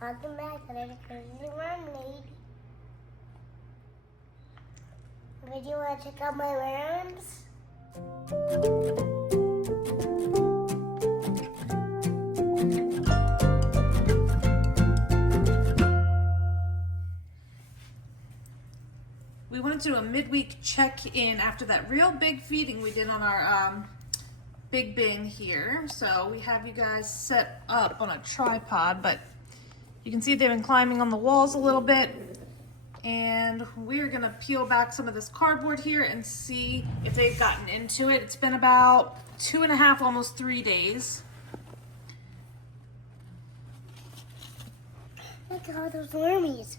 Welcome back to the Crazy Mermaid. Would you want to check out my worms? We wanted to do a midweek check-in after that real big feeding we did on our big bin here. So we have you guys set up on a tripod, but you can see they've been climbing on the walls a little bit. And we're gonna peel back some of this cardboard here and see if they've gotten into it. It's been about 2.5, almost 3 days. Look at all those wormies.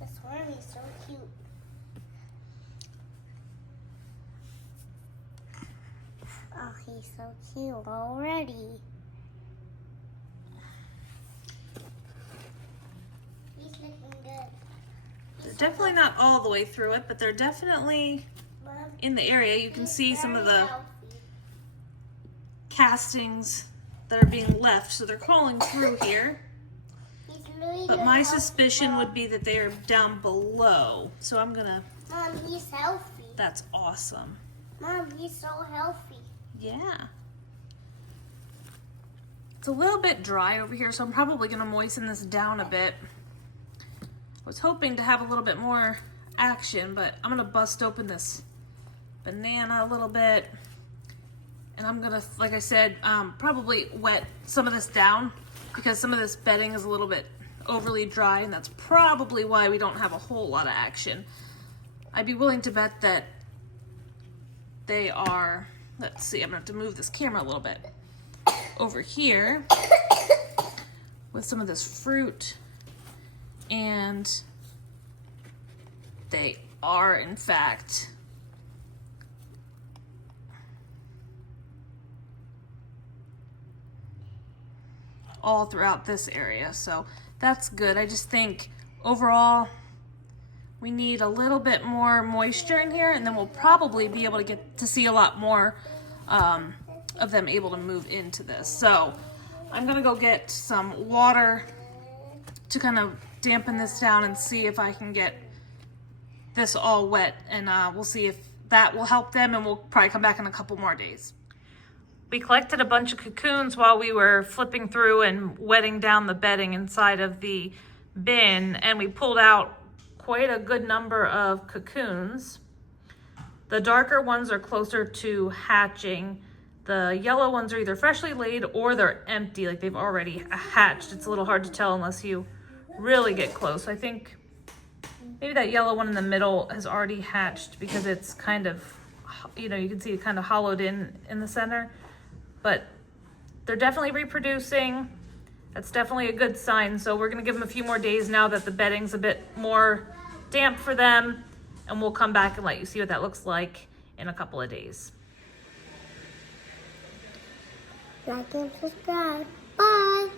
This wormy's so cute. Oh, he's so cute already. He's looking good. They're definitely not all the way through it, but they're definitely in the area. You can see some of the castings that are being left, so they're crawling through here. But my suspicion would be that they are down below, so I'm gonna... Mom, he's healthy. That's awesome. Mom, he's so healthy. Yeah. It's a little bit dry over here, so I'm probably gonna moisten this down a bit. I was hoping to have a little bit more action, but I'm gonna bust open this banana a little bit. And I'm gonna, like I said, probably wet some of this down because some of this bedding is a little bit overly dry, and that's probably why we don't have a whole lot of action. I'd be willing to bet that they are, let's see, I'm gonna have to move this camera a little bit over here with some of this fruit, and they are in fact all throughout this area, so that's good. I just think overall we need a little bit more moisture in here, and then we'll probably be able to get to see a lot more of them able to move into this. So I'm gonna go get some water to kind of dampen this down and see if I can get this all wet, and we'll see if that will help them, and we'll probably come back in a couple more days. We collected a bunch of cocoons while we were flipping through and wetting down the bedding inside of the bin, and we pulled out quite a good number of cocoons. The darker ones are closer to hatching. The yellow ones are either freshly laid or they're empty, like they've already hatched. It's a little hard to tell unless you really get close. I think maybe that yellow one in the middle has already hatched because it's kind of, you know, you can see it kind of hollowed in the center. But they're definitely reproducing. That's definitely a good sign. So we're gonna give them a few more days now that the bedding's a bit more damp for them, and we'll come back and let you see what that looks like in a couple of days. Like and subscribe. Bye.